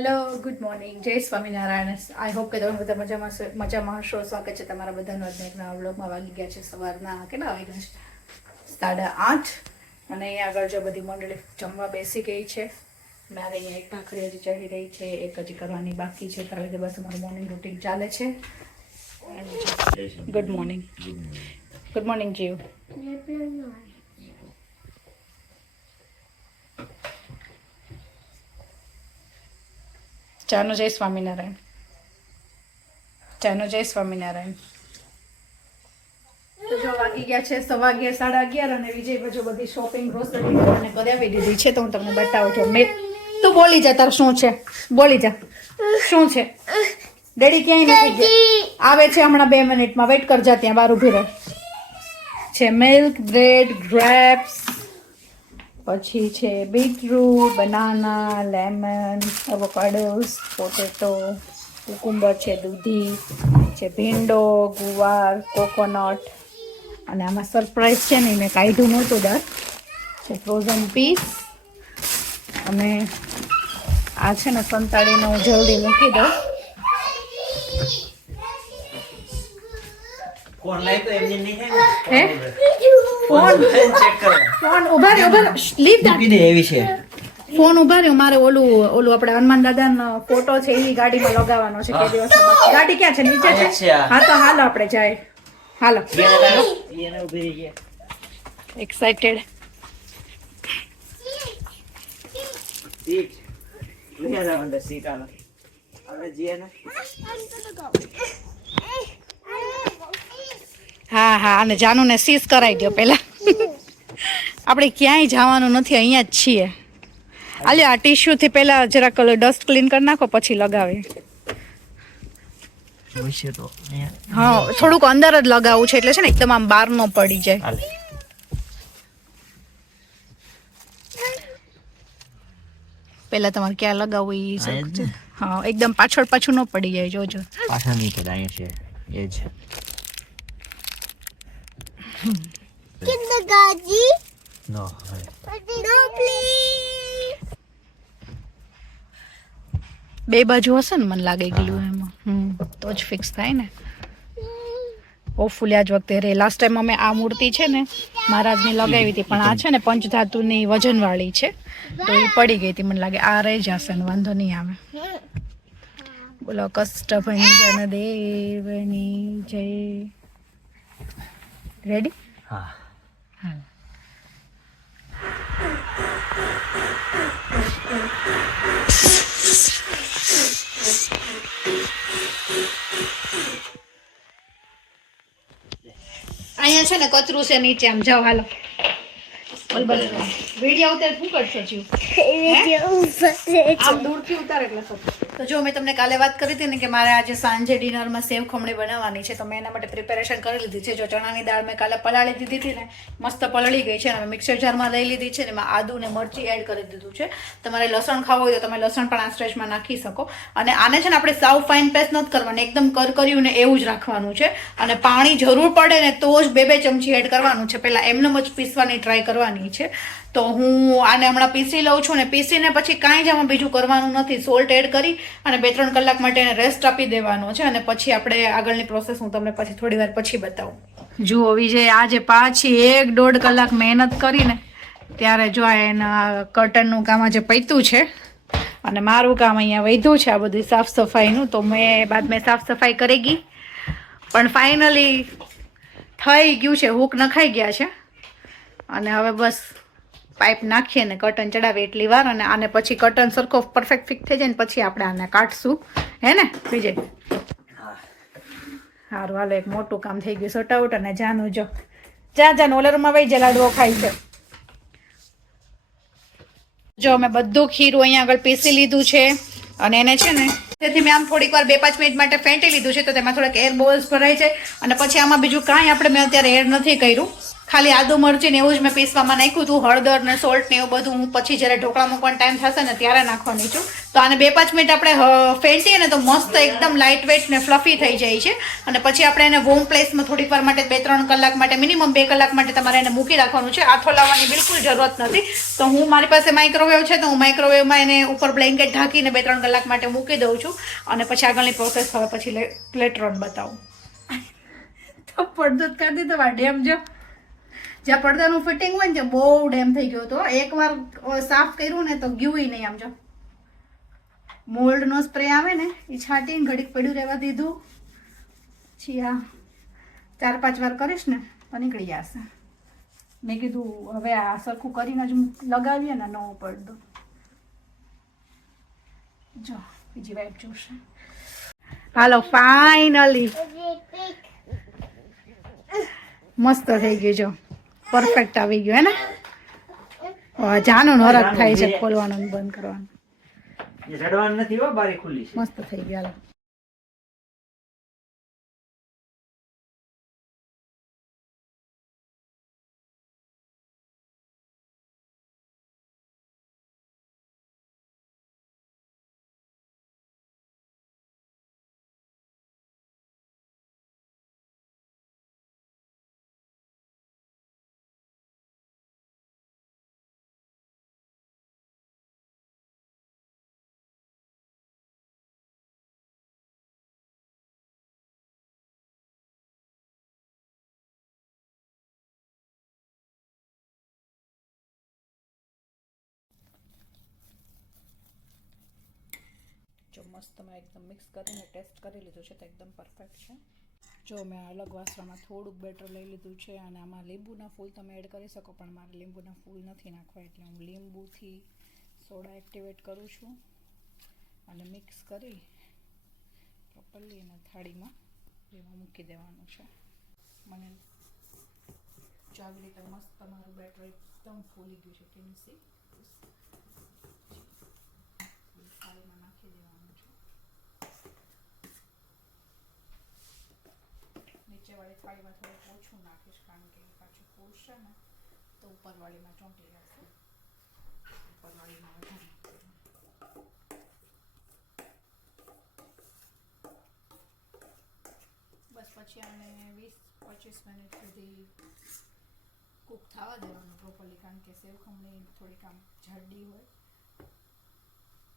Hello good morning જય Swaminarayan. I hope કે તમે બધા મજામાં મજામાં હશો. સ્વાગત છે તમારા બધાનો. આજના વ્લોગમાં વાગી ગયા છે સવારના કેટલા વાગ્યા છે? સાડા આઠ. અને અહીંયા આગળ જો બધી મંડળી જમવા બેસી ગઈ છે. મારે અહીંયા એક ભાખરી હજી ચડી રહી છે એક હજી કરવાની બાકી છે. તારે લીધે બસ અમારું મોર્નિંગ રૂટીન ચાલે છે. ગુડ મોર્નિંગ ગુડ મોર્નિંગ જીવ ચાનો જય સ્વામિનારાયણ. ચાનો જય સ્વામિનારાયણ. તો જો વાગી ગયા છે સવા અગિયાર સાડા અગિયાર અને વિજય બાજુ બધી શોપિંગ ગ્રોસરી કરાવી દીધી છે. તો હું તમને બતાવું છું. મેં તું બોલી જા તાર શું છે? બોલી જા. શું છે? ડેડી ક્યાંય નથી ગયા? આવે છે હમણાં બે મિનિટમાં. વેઇટ કરજા ત્યાં બાર ઊભી રહે. છે મિલ્ક બ્રેડ ગ્રેપ્સ પછી છે beetroot banana lemon avocados potato cucumber છે દૂધી છે ભીંડો ગુવાર કોકોનટ અને આમાં સરપ્રાઈઝ છે ને મેં કાઢ્યું નહોતું દર છે ફ્રોઝન પીસ અને આ છે ને સંતાડીને હું જલ્દી મૂકી દઉં. ફોન તો એમની નહીં હે? ફોન ચેક કરો. ફોન ઊભા રહ્યો ઊભા લીવ પીને એવી છે. ફોન ઊભા રહ્યો મારે ઓલું ઓલું આપણે હનુમાન દાદાનો ફોટો છે એ ગાડીમાં લગાવવાનો છે કે દિવસ ગાડી ક્યાં છે? નીચે છે? હા તો હાલો આપણે જાય. હાલો. એને એક્સાઇટેડ સીટ. લઈ આવો અંદર સીટ આલો આપણે જઈએ ને. હા હા અને જાનુને સીસ કરાવી દો પહેલા. આપણે ક્યાંય જવાનું નથી અહીંયા જ છીએ. આલે આ ટીશ્યુથી પહેલા જરાક ડસ્ટ ક્લીન કરી નાખો પછી લગાવી. હા થોડુંક અંદર જ લગાવવું છે એટલે છે ને એકદમ આમ બહાર ન પડી જાય. પેલા તમારે ક્યાં લગાવવું એ હા એકદમ પાછળ પાછું ન પડી જાય જોજો. પાછળ નહીં પડે અહીંયા છે. એ જ. Kindergarten? gaji. No, please. બે બાજુ હશે ને મને લાગે ગયેલું એમાં હમ તો જ ફિક્સ થાય ને હોપફુલી આજ વખતે રે લાસ્ટ ટાઈમ અમે આ મૂર્તિ છે ને મહારાજની લગાવી હતી પણ આ છે ને પંચધાતુની વજનવાળી છે તો એ પડી ગઈ હતી મને લાગે આ રહી જશે ને વાંધો નહીં આવે બોલો કષ્ટભંજન દેવની જય રેડી હા હા અહીંયા છે ને કચરું છે નીચે આમ જાઓ હાલો. વીડિયો ઉતાર શું કરશો જીવ આમ દૂરથી ઉતાર એટલે તો જો મેં તમને કાલે વાત કરી હતી ને કે મારે આજે સાંજે ડિનરમાં સેવ ખમણી બનાવવાની છે, તો મેં એના માટે પ્રિપેરેશન કરી લીધી છે. જો ચણાની દાળ મેં કાલે પલાળી દીધી હતી ને, મસ્ત પલળી ગઈ છે અને મિક્સર જારમાં લઈ લીધી છે ને, એમાં આદુ ને મરચી એડ કરી દીધું છે. તમારે લસણ ખાવું હોય તો તમે લસણ પણ આ સ્ટેજમાં નાખી શકો. અને આને છે ને આપણે સાવ ફાઇન પેસ્ટ નથી કરવાની, એકદમ કરકર્યું ને એવું જ રાખવાનું છે. અને પાણી જરૂર પડે ને તો જ બે બે ચમચી એડ કરવાનું છે. પહેલાં એમને જ પીસવાની ટ્રાય કરવાની છે. તો હું આને હમણાં પીસી લઉં છું ને, પીસીને પછી કાંઈ જ આમાં બીજું કરવાનું નથી. સોલ્ટ એડ કરી અને બે ત્રણ કલાક માટે એને રેસ્ટ આપી દેવાનો છે અને પછી આપણે આગળની પ્રોસેસ હું તમને પછી થોડી વાર પછી બતાવું. જુઓ, વિજય, આજે પાછી એક દોઢ કલાક મહેનત કરીને ત્યારે જો આ એના કર્ટનનું કામ આજે પૈતું છે અને મારું કામ અહીંયા વધ્યું છે, આ બધી સાફ સફાઈનું, તો મેં બાદ મેં સાફ સફાઈ કરી ગઈ. પણ ફાઇનલી થઈ ગયું છે હૂક નખાઈ ગયા છે. અને હવે બસ પાઇપ નાખીએ ને કટન ચડાવીએ એટલી વાર અને આને પછી કટન સરખો પરફેક્ટ ફિટ થઈ જાય ને પછી આપણે આને કાઢશું. હે ને, વિજય? સારું હાલો, એક મોટું કામ થઈ ગયું સટાઉટ અને જાનું જો. જા, જાનું ઓલરમાં વહી જા લાડવો ખાઈ છે. જો અમે બધું ખીરું અહીંયા આગળ પીસી લીધું છે અને એને છે ને તેથી મેં આમ થોડીક વાર બે પાંચ મિનિટ માટે ફેંટી લીધું છે, તો તેમાં થોડાક એર બોલ્સ ભરાય છે અને પછી આમાં બીજું કાંઈ આપણે મેં અત્યારે એડ નથી કર્યું. ખાલી આદુ મરચી ને એવું જ મેં પીસવામાં નાખ્યું હતું, હળદર ને સોલ્ટ ને એવું બધું હું પછી જ્યારે ઢોકળા મૂકવાનો ટાઈમ થશે ને ત્યારે નાખવાની છું. તો આને બે પાંચ મિનિટ આપણે ફેંટીએ ને તો મસ્ત એકદમ લાઇટ વેટ ને ફ્લફી થઈ જાય છે. અને પછી આપણે એને વોમ પ્લેસમાં થોડીક વાર માટે બે ત્રણ કલાક માટે મિનિમમ બે કલાક માટે તમારે એને મૂકી રાખવાનું છે. આથો લાવવાની બિલકુલ જરૂરત નથી. તો હું મારી પાસે માઇક્રોવેવ છે તો હું માઇક્રોવેવમાં એને ઉપર બ્લેન્કેટ ઢાંકીને બે ત્રણ કલાક માટે મૂકી દઉં છું. અને પછી આગળની પ્રોસેસ હવે પછી લેટર ઓન બતાવું. તો પડદો જ કરી દીધો આમ જો. જ્યાં પડદાનું ફિટિંગ હોય ને ત્યાં બહુ ડેમ થઈ ગયો હતો. એકવાર સાફ કર્યું ને તો ગયું નહીં આમ જો. મોલ્ડનો સ્પ્રે આવે ને એ છાંટીને ઘડીક પડ્યું રહેવા દીધું. પછી આ ચાર પાંચ વાર કરીશ ને તો નીકળી જશે. મેં કીધું હવે આ સરખું કરીને જ લગાવીએ ને નવો પડદો જો બીજી વાઈફ જોશે. હાલો ફાઇનલી મસ્ત થઈ ગયું જો. પરફેક્ટ આવી ગયું હે ને? જાનું નરક થાય છે ખોલવાનું બંધ કરવાનું. રડવાનું નથી હો બારી ખુલ્લી છે. મસ્ત થઈ ગયું મસ્ત મેં એકદમ મિક્સ કરીને ટેસ્ટ કરી લીધું છે, તો એકદમ પરફેક્ટ છે. જો મેં અલગ વાસણમાં થોડુંક બેટર લઈ લીધું છે, અને આમાં લીંબુના ફૂલ તમે એડ કરી શકો, પણ મારે લીંબુના ફૂલ નથી નાખવા, એટલે હું લીંબુથી સોડા એક્ટિવેટ કરું છું. અને મિક્સ કરી પ્રોપરલી એના થાળીમાં એમાં મૂકી દેવાનું છે. મને ચાવી રીતે મસ્ત તમારું બેટર એકદમ ફૂલી ગયું છે ટીન્સી થાળીમાં નાખી દેવાનું છે થાળીમાં થોડું ઓછું નાખીશ કારણ કે એ પાછું ફૂલશે ને, તો ઉપરવાળીમાં ચોંટી જશે ઉપરવાળીમાં વધારે બસ પછી આને વીસ, પચીસ મિનિટ સુધી કૂક થવા દેવાનું પ્રોપરલી કારણ કે સેવ ખમણી થોડીક આમ જાડી હોય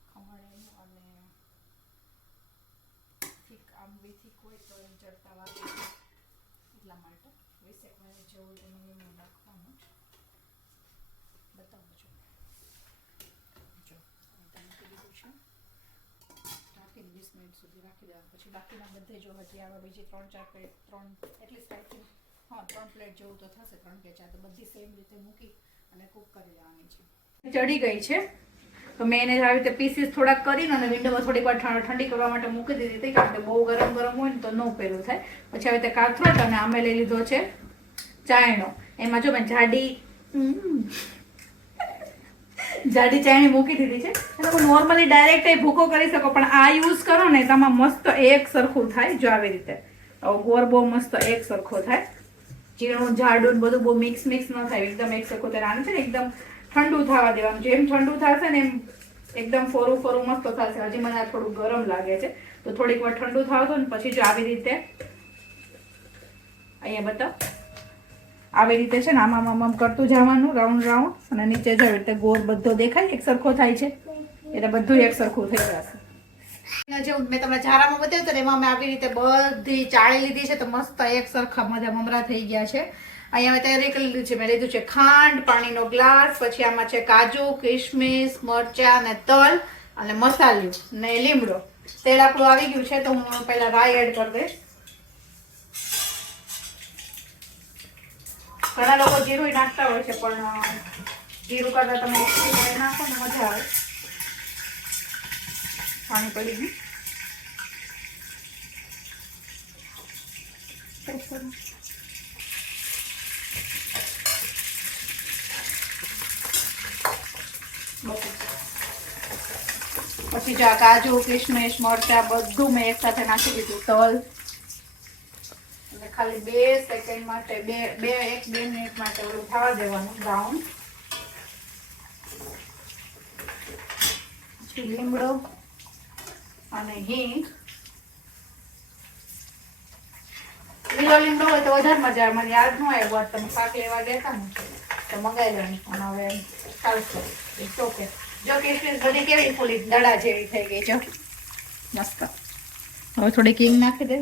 ખમણે અને થીક આમ બી થીક હોય તો એ ચડતા વાર લાગે. એટલા માટે. વીસેક મિનિટ જેવું તો મિનિમમ રાખવાનું જ. બતાવું છું. જો મૂકી દીધું છે. રાખીને વીસ મિનિટ સુધી રાખી દેવાનું. પછી બાકીના બધે જો હજી આવા બીજી ત્રણ, ચાર પ્લેટ ત્રણ, એટલીસ્ટ આઈ થિંક હા, ત્રણ પ્લેટ જેવું તો થશે. ત્રણ કે ચાર તો બધી સેમ રીતે મૂકી અને કૂક કરી લેવાની છે. ચડી ગઈ છે. તો મેં એને આવી રીતે પીસીસ થોડાક કરીને અને વિન્ડોમાં થોડીક વાર ઠંડી કરવા માટે મૂકી દીધી હતી કારણ કે બહુ ગરમ ગરમ હોય ને તો ન પહેલું થાય. પછી આવી રીતે કાથરોટ અને આમે લઈ લીધો છે. ચાયણો. એમાં જો મેં જાડી જાડી ચાયણી મૂકી દીધી છે. તમે નોર્મલી ડાયરેક્ટ એ ભૂકો કરી શકો, પણ આ યુઝ કરો ને તમામ મસ્ત એક સરખું થાય જો આવી રીતે. ગોર બહુ મસ્ત એક સરખો થાય. ઝીણું, જાડું બધું બહુ મિક્સ મિક્સ ન થાય. એકદમ એક સરખું થાય. આને છે ને એકદમ ઠંડુ થવા દેવાનું જેમ ઠંડુ થશે ને એમ એકદમ ફોરું ફોરું મસ્ત થશે. હજી મને આ થોડું ગરમ લાગે છે. તો થોડીક વાર ઠંડુ થવા દો ને પછી જો આવી રીતે અહીંયા બતાવ. આવી રીતે છે ને આમ આમ કરતું જવાનું રાઉન્ડ રાઉન્ડ અને નીચે જો આવી રીતે ગોળ બધો દેખાય એક સરખો થાય છે. એટલે બધું એક સરખું થઈ જશે. જેવું મેં તમને ઝારામાં બતાવ્યું તો એમાં મેં આવી રીતે બધી ચાળી લીધી છે, તો મસ્ત એક સરખા બધા મમરા થઈ ગયા છે. અહીંયા મેં તૈયારી કરી લીધું છે, મેં લીધું છે ખાંડ, પાણીનો ગ્લાસ, પછી આમાં છે કાજુ કિશમિશ મરચા અને તલ અને મસાલ્યું ને લીમડો. તેલ આપણું આવી ગયું છે, તો હું પહેલાં રાઈ એડ કરી દઈશ. ઘણા લોકો જીરું નાખતા હોય છે, પણ જીરું કરતા તમે નાખો ને મજા આવે. પાણી પડી ગયું. પછી જો આ કાજુ કિશમિશ મરચા બધું મેં એક સાથે નાખી દીધું, તલ. અને ખાલી બે સેકન્ડ માટે, બે બે, એક, બે મિનિટ માટે ઓલું થવા દેવાનું બ્રાઉન લીમડો અને હિંગ. લીલો લીમડો હોય તો વધારે મજા આવે, મને યાદ ન આવ્યું તમે પાક લેવા દેતા ને, તો મંગાવી લેવાની પણ હવે ચાલશે ઓકે જો કિસમિસ બધી કેવી ફૂલી દડા જેવી થઈ ગઈ જો. મસ્ત. હવે થોડી કિંગ નાખી દે.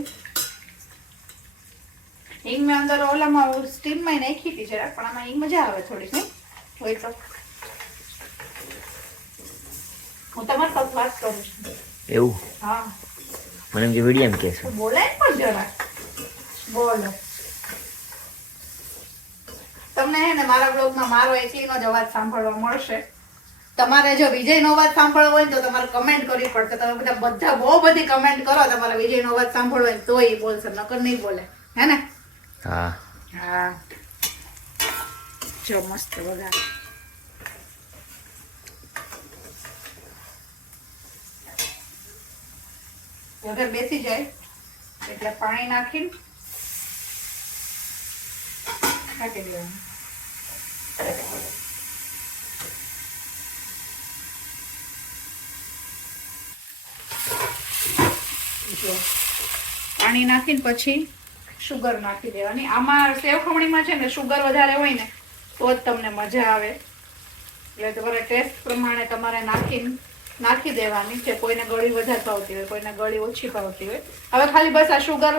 હિંગ મેં અંદર ઓલામાં સ્ટીમમાં નાખી હતી જરાક પણ આમાં હિંગ મજા આવે થોડીક નહીં હોય તો. હું તમારી સાથે વાત કરું છું. એવું? હા. મને એમ કે વીડિયો એમ કે છે. બોલે પણ જરાક. બોલો. તમને હે ને મારા બ્લોગમાં મારો એકલીનો જ અવાજ સાંભળવા મળશે. તમારે જો વિજયનો અવાજ સાંભળવો હોય તો તમારે કમેન્ટ કરવી પડશે. તમે બધા બધા બહુ બધી કમેન્ટ કરો તમારે વિજયનો અવાજ સાંભળવો હોય તો એ બોલશે નકર નહીં બોલે. હે ને? હા. હા. જો મસ્ત વગાડ. વગર બેસી જાય એટલે પાણી નાખીને ઢાંકી દેવાનું. જો. પાણી નાખીને પછી શુગર નાખી દેવાની. આમાં સેવ ખમણીમાં છે ને શુગર વધારે હોય ને, તો જ તમને મજા આવે. એટલે તમારે ટેસ્ટ પ્રમાણે તમારે નાખીને નાખી દેવાની છે કોઈને ગળી વધારે ભાવતી હોય, કોઈને ગળી ઓછી ભાવતી હોય. હવે ખાલી બસ આ શુગર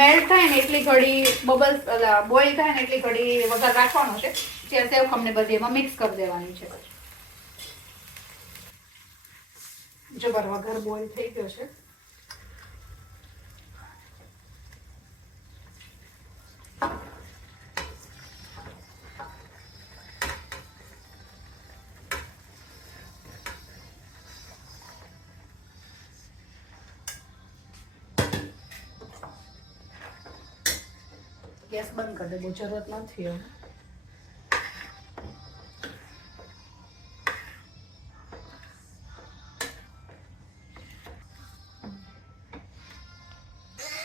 મેલ્ટ થાય ને એટલી ઘડી બબલ બોઇલ થાય ને એટલી ઘડી વગર રાખવાનો છે. ત્યાં સેવ ખમણી બધી એમાં મિક્સ કરી દેવાની છે. જબર વગર બોઇલ થઈ ગયો છે. બંધ કરી દે બહુ જરૂરત નથી હવે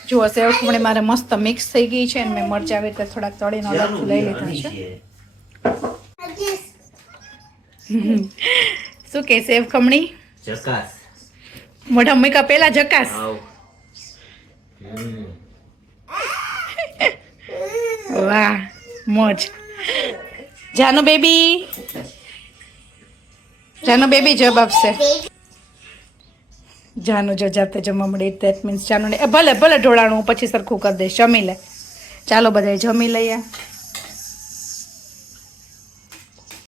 જુઓ સેવ ખમણી મારે મસ્ત મિક્સ થઈ ગઈ છે અને મેં મરચાં આવી રીતે થોડાક તળીને અલગથી લઈ લીધા છે. શું કે સેવ ખમણી? ચકાસ મોઢા મૂકા પહેલા જકાસ? વાહ, મોજ. જાનુ બેબી. જાનુ બેબી જવાબ આપશે. જાનુ જો જાતે જમવા મળે દેટ મીન્સ જાનુ એ ભલે ભલે ઢોળાણું પછી સરખું કરી દઈશ, જમી લે. ચાલો બધાય જમી લઈએ.